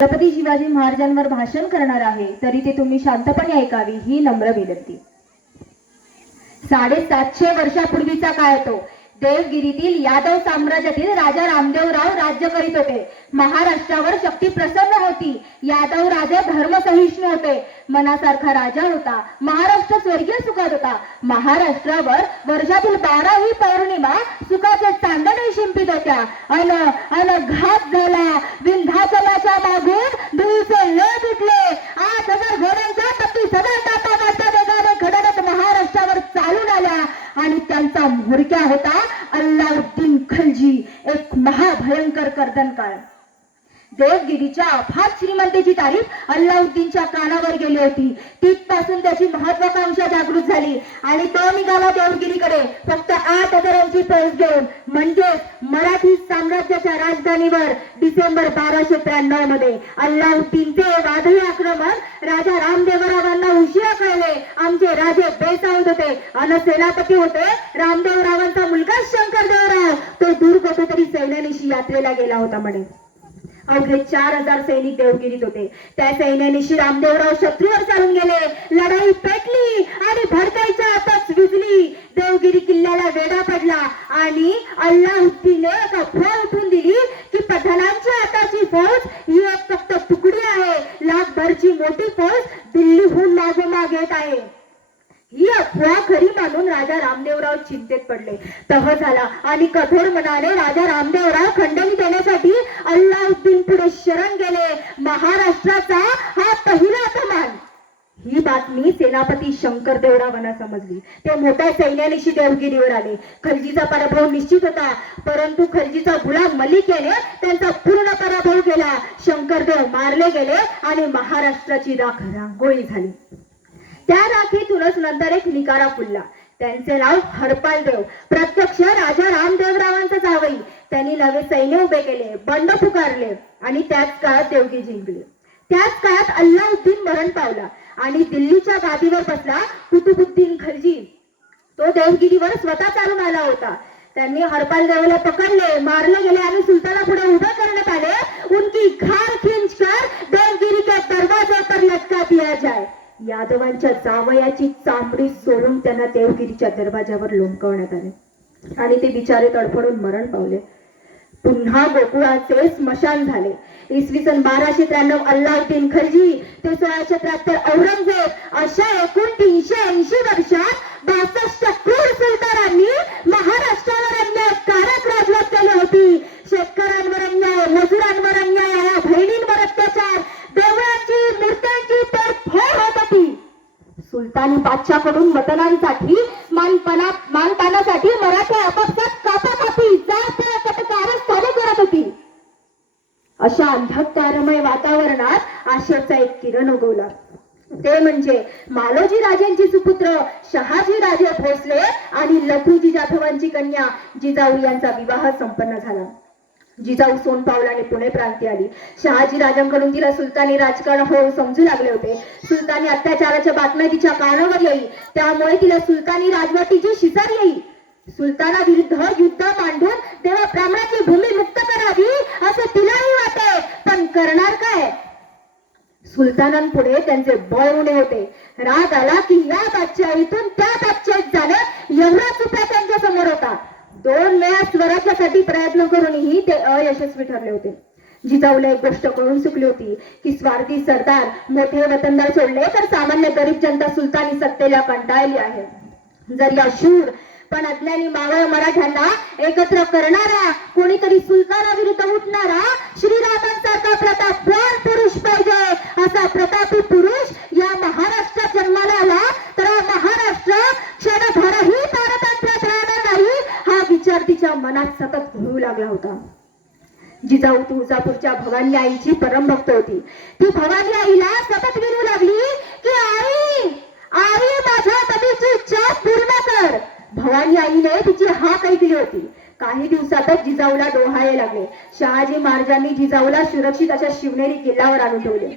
छत्रपती शिवाजी महाराजांवर भाषण करणार आहे, तरी ते तुम्ही शांतपणे ऐकावी ही नम्र विनंती। 750 वर्षापूर्वीचा काळ तो। देवगिरीतील यादव साम्राज्यातील राजा रामदेवराव राज्य करीत होते। महाराष्ट्रावर शक्ती प्रसन्न होती। यादव राजे धर्मसहिष्णू होते। मनासारखा राजा होता। महाराष्ट्र स्वर्गीय सुखात होता। महाराष्ट्रावर वर्षातील 12 ही पौर्णिमा सुखाचे चांदणे शिंपित होत्या। अन घात झाला विंध्याचलाच्या मागून धुळीचे लेप उठले। 8000 घोड्यांच्या 36,000 तापा वाजता वेगाने घडत महाराष्ट्रावर चालून आल्या आणि त्यांचा म्होरक्या होता अल्लाउद्दीन खिलजी, एक महाभयंकर कर्दनकाळ। देवगिरीच्या अफाट श्रीमंतीची तारीफ अल्लाउद्दीनच्या कानावर गेली होती। तिथपासून त्याची महत्वाकांक्षा जागृत झाली आणि तो निघाला देवगिरीकडे फक्त 8,000ची फौज घेऊन, म्हणजे मराठी साम्राज्याच्या राजधानीवर डिसेंबर 1293 मध्ये अल्लाउद्दीनचे वादळी आक्रमण राजा रामदेवरावांना उशिरा कळले। आमचे राजे बेसावध होते अन सेनापती होते रामदेवरावांचा मुलगा शंकरदेवराव। तो दूर कुठेतरी सैन्यानिशी यात्रेला गेला होता म्हणे। अवघे 4000 सैनिक देवगिरीत होते। त्या सैन्यानिशी रामदेवराव शत्रूवर चालून गेले। लढाई पेटली आणि भडकाईच्या आतच विझली। देवगिरी किल्ल्याला वेढा पडला आणि अल्लाउद्दीनने एक अफवा उठून दिली की पठाणांची आताची फौज ही एक फक्त तुकडी आहे, लाखभरची मोठी फौज दिल्लीहून मागोमाग येत आहे। ही अफवा खरी मानून राजा रामदेवराव चिंतेत पडले। तह झाला आणि कठोर मनाने राजा रामदेवराव खंडणी देण्यासाठी अल्लाउद्दीन पुढे शरण गेले। महाराष्ट्राचा हा पहिला अपमान। ही बातमी सेनापती शंकरदेवरावांना समजली। ते मोठ्या सैन्यानिशी देवगिरीवर आले। खलजीचा पराभव निश्चित होता, परंतु खलजीचा गुलाम मलिक याने त्यांचा पूर्ण पराभव केला। शंकरदेव मारले गेले आणि महाराष्ट्राची राख रांगोळी झाली। त्या राखीतूनच नंतर एक निकारा फुलला। त्यांचे नाव हरपालदेव, प्रत्यक्ष राजा रामदेवरावांचा जावई। त्यांनी नवे सैन्य उभे केले, बंड पुकारले आणि त्याच काळात देवगिरी जिंकली। त्याच काळात अल्लाउद्दीन मरण पावला आणि दिल्लीच्या गादीवर बसला कुतुबुद्दीन खलजी। तो देवगिरीवर स्वतः चालून आला होता। त्यांनी हरपालदेवला पकडले, मारले गेले आणि सुलतानापुढे उभे करण्यात आले। उनकी खार खींचकर देवगिरी के दरवाजे पर लटका दिया जाए। यादवांच्या जावयाची चामडी सोडून त्यांना देवगिरीच्या दरवाजावर लोंबकवण्यात आले आणि ते बिचारे तडफडून मरण पावले। पुन्हा गोकुळाचे स्मशान झाले। इसवी सन 1293 अल्लाउद्दीन खलजी ते 1673 औरंगजेब, अशा एकूण 380 वर्षात 62 क्रूर सुलतानांनी महाराष्ट्रावर अन्यायकारक राजवट केली होती। शेतकऱ्यांवर अन्याय, मजुरांवर अन्याय, या बहिणींवर अत्याचार, देवळांची मूर्त्यांची तोडफोड होत होती। सुलतानी बादशाहकडून मतदानासाठी मानपानासाठी मराठा आपापसात कापाकापी, जात कारस्थाने करत होती। अशा अंधकारमय वातावरणात आशेचा एक किरण उगवला। ते म्हणजे मालोजी राजांची सुपुत्र शहाजी राजे भोसले आणि लखुजी जाधवांची कन्या जिजाऊ यांचा विवाह संपन्न झाला। जिजाऊ सोनपावलाने पुणे प्रांती आली। शहाजी राजांकडून तिला सुलतानी राजकारण हो समजू लागले होते। सुलतानी अत्याचाराच्या बातम्या तिच्या कानावर येई, त्यामुळे तिला सुलतानी राजवटीची शिसार येई। सुलताना विरुद्ध युद्ध मांडून देवा ब्राह्मणाची भूमी मुक्त करावी असे तिलाही वाटे, पण करणार काय? सुलतानांपुढे त्यांचे बळ उणे होते। राग आला की या बादशाहीतून त्या बादशाहीत जाणे एवढाच उपाय त्यांच्या समोर होता। 2 वेळा स्वराज्यासाठी प्रयत्न करूनही ते अयशस्वी ठरले होते। जिजाऊला एक गोष्ट कळून चुकली होती की स्वार्थी सरदार मोठे वतनदार सोडले तर सामान्य गरीब जनता सुलतानी सत्तेला कंटाळली आहे। जर या शूर पण अज्ञानी मावळ मराठ्यांना एकत्र करणारा कोणीतरी सुलतानाविरुद्ध उठणारा श्रीरामांसारखा प्रतापवान पुरुष पाहिजे। असा प्रतापी पुरुष या महाराष्ट्रात जन्माला आला तर हा महाराष्ट्र क्षणभरही पारतंत्र्यात राहणार नाही, हा विचार तिच्या मनात सतत घोळू लागला होता। जिजाऊ तुळजापूरच्या भवानी आईची परमभक्त होती। ती भवानी आईला सतत विनू लागली की आई आई माझ्या तबीची इच्छा पूर्ण कर। भवानी आईने तिची हाक ऐकली होती। काही दिवसातच जिजाऊला डोहाळे लागले। शहाजी महाराजांनी जिजाऊला सुरक्षित अशा शिवनेरी किल्ल्यावर आणून ठेवले।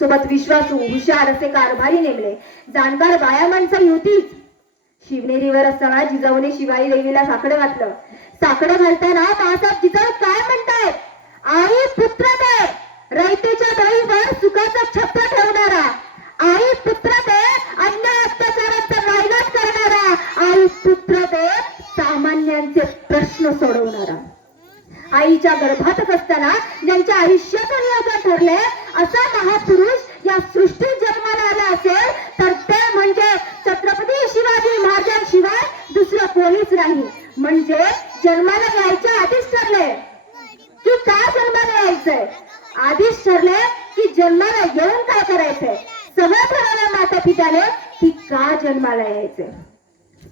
सोबत विश्वासू हुशार असे कारभारी नेमले। जाणकार बाया माणसं होतीच। शिवनेरीवर असताना जिजाऊने शिवाई देवीला साकडं घातलं। साकडं घालताना बाळासाहेब जिजाऊ काय म्हणतायत? आई पुत्र दे, रयतेच्या डोईवर सुखाचा छत्र ठेवणारा, आई पुत्र ते अन्याय अत्याचाराचा नायनाट करणारा, आई पुत्र ते सामान्यांचे प्रश्न सोडवणारा, आईच्या गर्भातच असताना ज्यांच्या आयुष्याचं नियोजन ठरले असा महापुरुष या सृष्टीत जन्माला आला असेल तर ते म्हणजे छत्रपती शिवाजी महाराजांशिवाय दुसरं कोणीच नाही. म्हणजे जन्माला यायच्या आधीच ठरले की का जन्माला यायचंय, आधीच ठरले की जन्माला येऊन काय करायचंय, सगळं ठरवलं माता पित्याने की का जन्माला यायचंय.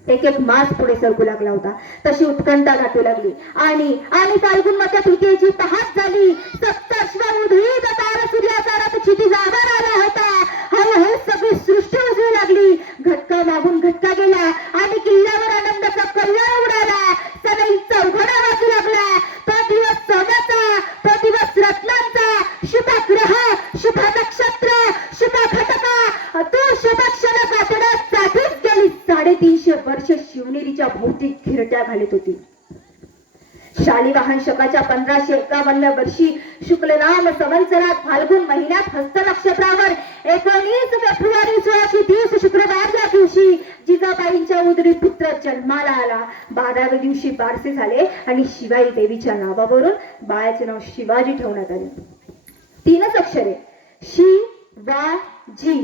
एक एक मास पुढे सरकू लागला होता, तशी उत्कंठा गाठू लागली आणि आणि फाल्गुन मध्य तृतीयेची पहाट झाली. सप्तश्वरुधित तार सूर्याचा रथ क्षितिजावर आला होता. हळूहळू सगळी सृष्टी उजळू लागली. घटका मागून घटका गेला आणि किल्ल्यावर आनंदाचा कल्लोळ उडाला. सनईचा उघडा वाजू लागला. तो दिवस सोन्याचा, तो दिवस रत्नांचा, शुभ ग्रह, शुभ नक्षत्र, शुभ घटका, तो शुभ क्षण गाठण्यासाठीच गेली 350 वर्ष शिवनेरीच्या भौतिक घिरट्या घालीत होती. शालिवाहन शकाच्या 1551 वर्षी शुक्ल नाम संवत्सरात फाल्गुन महिन्यात हस्त नक्षत्रावर 19 फेब्रुवारी 1630 शुक्रवार या दिवशी जिजाबाईंच्या उदरी पुत्र जन्माला आला. 12व्या दिवशी बारसे झाले आणि शिवाई देवीच्या नावावरून बाळाचे नाव शिवाजी ठेवण्यात आले. 3च अक्षरे शिवाजी,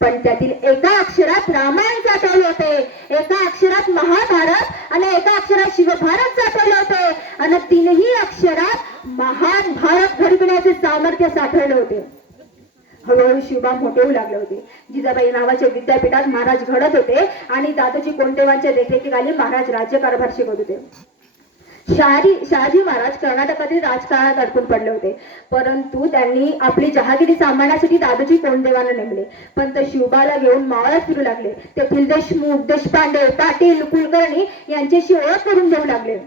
पण त्यातील एका अक्षरात रामायण साठवले होते, एका अक्षरात महाभारत आणि एका अक्षरात शिवभारत साठवले होते आणि 3ही अक्षरात महान भारत घडविण्याचे सामर्थ्य साठवले होते. हळूहळू शिवबा मोठे होऊ लागले होते. जिजाबाई नावाच्या विद्यापीठात महाराज घडत होते आणि दादोजी कोंडदेवांच्या देखरेखीखाली महाराज राज्यकारभार शिकवत होते. शहाजी महाराज कर्नाटकातील राजकारणात अडकून पडले होते, परंतु त्यांनी आपली जहागिरी सांभाळण्यासाठी दादोजी कोंडदेवांना नेमले. पंत शिवबाला घेऊन मावळात फिरू लागले. तेथील देशमुख, देशपांडे, पाटील, कुलकर्णी यांच्याशी ओळख करून देऊ लागले.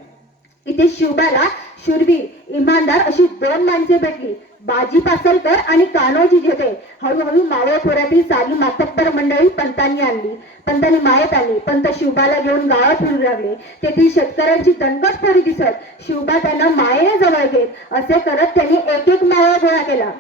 इथे शिवबाला शूरवीर, इमानदार अशी 2 माणसे भेटली, बाजी पासलकर आणि कान्होजी झेटे. हळूहळू मावळ खोऱ्यातील सारी मातब्बर मंडळी पंतांनी आणली, पंतांनी मायेत आणली. पंत शिवबाला घेऊन गावात फिरू लागले. तेथील शेतकऱ्यांची दणकट पोरी दिसत. शिवबा त्यांना मायेने जवळ घेत. असे करत त्यांनी एक एक मावळ गोळा केला.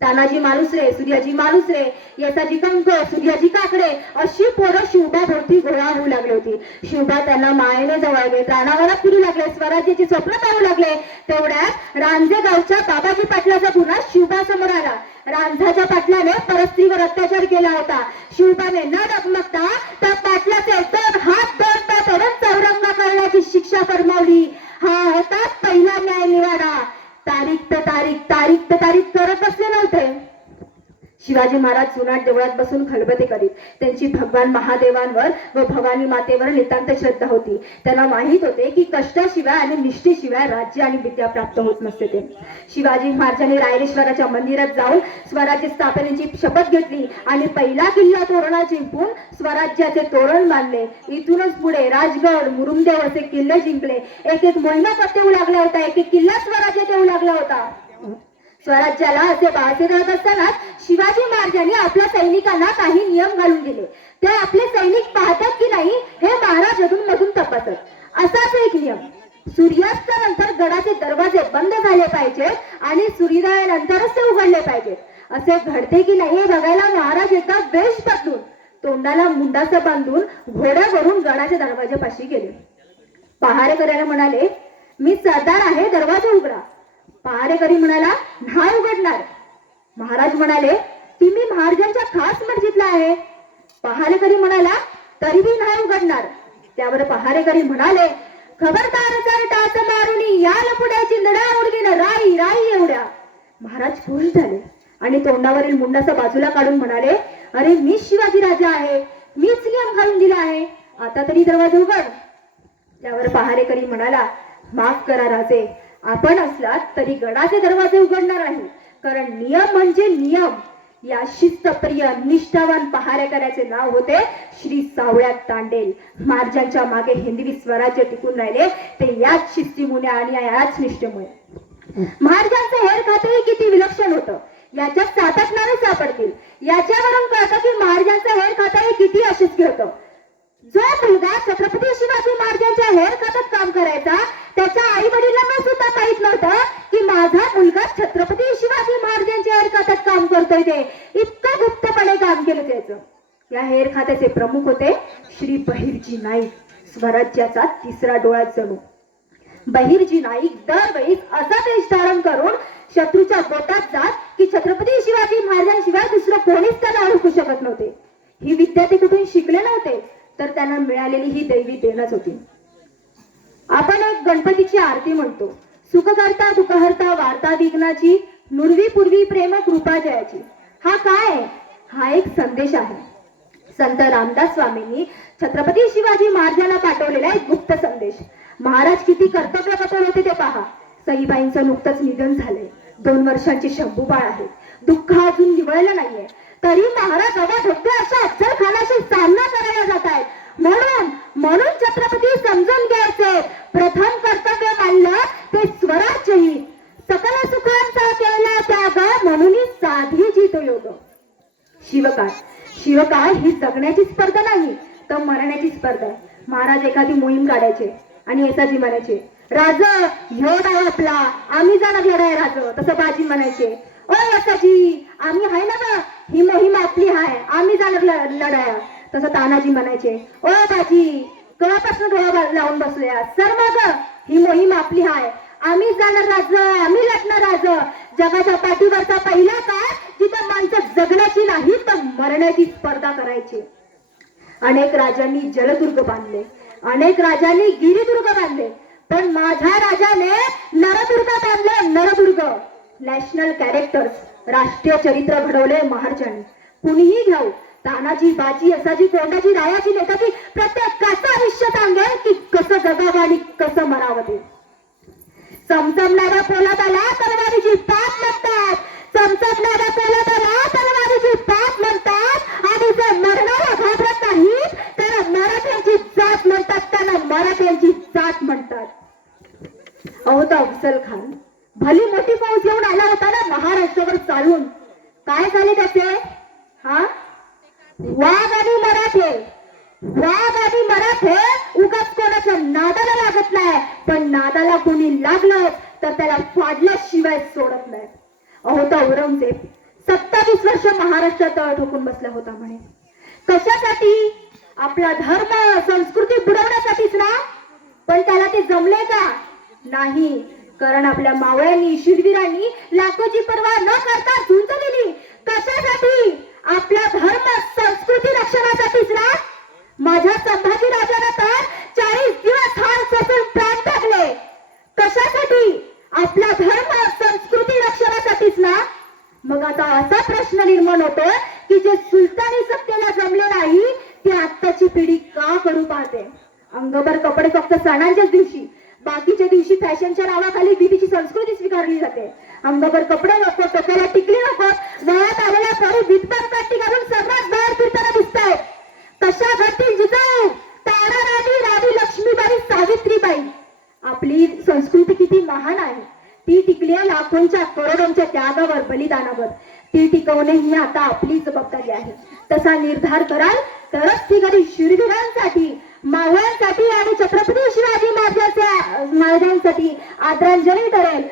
तानाजी मालुसरे, सूर्याजी मालुसरे, येसाजी कंक, सूर्याजी काकडे अशी पोरं शिवबा भोवती गोळा होऊ लागली होती. शिवबा त्यांना मायेने जवळ घेत रानावरात फिरू लागले, स्वराज्याची स्वप्न पाहू लागले. तेवढ्यात रांझे गावच्या बाबाजी पाटलाचा गुन्हा शिवबा समोर आला. रांझाच्या पाटलाने परस्त्रीवर अत्याचार केला होता. शिवबाने न डगमगता त्या पाटलाचे 2 हात 2 पाय तोडून चौरंगा करण्याची शिक्षा फरमावली. हा होता पहिला न्याय निवाडा. तारीख पे तारीख, तारीख पे तारीख करत असले नव्हते. शिवाजी महाराज जुनाट देवळात बसून खलबते करीत. त्यांची भगवान महादेवांवर व भवानी मातेवर नितांत श्रद्धा होती. त्यांना माहित होते की कष्टाशिवाय आणि निष्ठेशिवाय राज्य आणि विद्या प्राप्त होत नसते ते. शिवाजी महाराजांनी रायरेश्वराच्या मंदिरात जाऊन स्वराज्य स्थापनेची शपथ घेतली आणि पहिला किल्ला तोरणा जिंकून स्वराज्याचे तोरण बांधले. इथूनच पुढे राजगड, मुरुमदेव असे किल्ले जिंकले. एक एक मोहिमा पत्ते येऊ लागला होता, एक एक किल्ला स्वराज्यात येऊ लागला होता. स्वराज्याला असे बाळसे करत असताना शिवाजी महाराजांनी आपल्या सैनिकांना काही नियम घालून दिले. ते आपले सैनिक पाहतात की नाही हे महाराज अधून मधून तपासत. असाच एक नियम, सूर्यास्तानंतर गडाचे दरवाजे बंद झाले पाहिजेत आणि सूर्योदयानंतरच ते उघडले पाहिजेत. असे घडते की नाही हे बघायला महाराज एकदा वेश बदलून तोंडाला मुंडासा बांधून घोड्यावरून गडाच्या दरवाजापाशी गेले. पहारेकऱ्याला म्हणाले, मी सरदार आहे, दरवाजा उघडा. पहारेकरी म्हणाला, नाही उघडणार. महाराज म्हणाले, तुम्ही महाराजांच्या खास मर्जीतला आहे. पहारेकरी म्हणाला, तरीही नाही उघडणार. त्यावर पहारेकरी म्हणाले, खबरदार जर टाच मारुनी याल पुढे चिंदड्या उडवीन राई राई एवढ्या. महाराज खुश झाले आणि तोंडावरील मुंडासा बाजूला काढून म्हणाले, अरे मीच शिवाजी राजा आहे, मीच नियम घालून दिला आहे, आता तरी दरवाजा उघड. त्यावर पहारेकरी म्हणाला, माफ करा राजे, आपण असलात तरी गडाचे दरवाजे उघडणार नाही, कारण नियम म्हणजे नियम. या शिस्तप्रिय निष्ठावान पहारेकऱ्याचे नाव होते श्री सावळ्या तांडेल. महाराजांच्या मागे हिंदवी स्वराज्य टिकून राहिले ते याच शिस्तीमुळे आणि याच निष्ठेमुळे. महाराजांचं हेर खातेही किती विलक्षण होतं याच्यात सापडणारे सापडतील. याच्यावरून कळतं की महाराजांचं हेर खातेही किती अशिस्ती होतं. जो मुलगा छत्रपती शिवाजी महाराजांच्या हेअर कटत काम करायचा त्याच्या आई वडिलांना सुद्धा माहित नव्हतं की माझा मुलगा छत्रपती शिवाजी महाराजांच्या हेअर कटत काम करतोय. ते इतकं गुप्तपणे काम केलं त्याचं. या हेअर खात्याचे प्रमुख होते श्री बहिर्जी नाईक, स्वराज्याचा तिसरा डोळा जणू. बहिर्जी नाईक दरवेळी असा वेश धारण करून शत्रूच्या गोटात जात की छत्रपती शिवाजी महाराजांशिवाय दुसरं कोणीच त्याला ओळखू शकत नव्हते. ही विद्या ते कुठून शिकले नव्हते, तर त्यांना मिळालेली ही दैवी देणच होती. आपण एक गणपतीची आरती म्हणतो, सुख करता दुःख हरता वार्ता विघ्नाची, नुरवी पूर्वी प्रेम कृपा जयाची. हा काय आहे? हा एक संदेश आहे. संत रामदास स्वामींनी छत्रपती शिवाजी महाराजांना पाठवलेला एक गुप्त संदेश. महाराज किती कर्तव्यकठोर होते ते पहा. सईबाईंचं नुकतंच निधन झालंय. 2 वर्षांची शंभूबाळ आहे. दुःख अजून निवळलं नाहीये, तरी महाराज अवाढव्य अशा अफजल खानाशी सामना करायला जात आहेत. म्हणून छत्रपती समजून घ्यायचे, प्रथम कर्तव्य मानलं ते स्वराज्यही. सकल सुखांचा केला त्याग, म्हणून साधी जितो योग. शिवकाळ ही जगण्याची स्पर्धा नाही, तर मरण्याची स्पर्धा आहे. महाराज एखादी मोहीम काढायचे आणि येसाजी म्हणायचे, राज ह्यो डाव आपला, आम्ही जाणार लढाय राज. तसं बाजी म्हणायचे, ओ येसाजी आम्ही हाय ना बा, ही मोहीम आपली हाय, आम्ही जाणार लढाया. तसं तानाजी म्हणायचे, ओ बाजी कळापासून डोळा लावून बसल्या, सर मग ही मोहीम आपली हाय, आम्ही जाणार राज, आम्ही लढणार राज. जगाच्या पाठीवरचा पहिला काळ जिथं माणसं जगण्याची नाही तर मरण्याची स्पर्धा करायची. अनेक राजांनी जलदुर्ग बांधले, अनेक राजांनी गिरिदुर्ग बांधले, पण माझ्या राजाने नरदुर्ग बांधले. नरदुर्ग नॅशनल कॅरेक्टर्स, राष्ट्रीय चरित्र घडवले महाराजांनी. कुणीही घ्याव, तानाजी, बाजी, असाजी, कोंडाजी, रायाजी, नेताजी, प्रत्येकाचं आयुष्य सांगेल की कसं जगावं आणि कसं मरावं ते. चमचमणाऱ्या पोलादाला तलवारीची पाठ म्हणतात, चमचमणाऱ्या पोलादाला तलवारीची पाठ म्हणतात. आणि जर मरणारा घाबरत नाही तर मराठ्यांची जात म्हणतात, त्यांना मराठ्यांची जात म्हणतात. अहो तो अफजल खान भली मोठी फौज घेऊन आला होता ना महाराष्ट्रावर चालून. काय झाले त्याचे? वाघ आणि मराठे उगाच कोणाच्या नादाला लागत नाही, पण नादाला कोणी लागलं तर त्याला फाडल्याशिवाय सोडत नाही. अहो तो औरंगजेब 27 वर्ष महाराष्ट्रात तळ ठोकून बसला होता म्हणे. कशासाठी? आपला धर्म संस्कृती बुडवण्यासाठीच ना. पण त्याला ते जमले का? नाही. कारण आपल्या मावळ्यांनी, शूरवीरांनी लाखोची पर्वा न करता झुंज दिली. कशासाठी? आपला धर्म संस्कृती रक्षणासाठीच ना. माझ्या संभाजी राजाला तर 40 दिवस हाल सोसून प्राण टाकले. कशासाठी? आपला धर्म संस्कृती रक्षणासाठीच ना. मग आता असा प्रश्न निर्माण होतो की जे सुलतानी सत्तेला जमले नाही ते आत्ताची पिढी का करू पाहते. अंगभर कपडे फक्त सणांच्याच दिवशी, बाकीच्या दिवशी फॅशनच्या नावाखाली विधीची संस्कृती स्वीकारली जाते. अंगभर कपडे नको, टोक्याला टिकली नको, वयात आलेल्या पोरी विधभर काठी घालून सर्वात बाहेर फिरताना दिसतायत. कशा घडतील जिजाऊ, तारा राणी, राणी लक्ष्मीबाई, सावित्रीबाई. आपली संस्कृती किती महान आहे. ती टिकली आहे लाखोंच्या करोडोंच्या त्यागावर, बलिदानावर. ती टिकवणे ही आता आपली जबाबदारी आहे. तसा निर्धार कराल तरच ती कधी शूरवीरांसाठी, मावळ्यांसाठी आणि छत्रपती शिवाजी महाराजांसाठी आदरांजली ठरेल.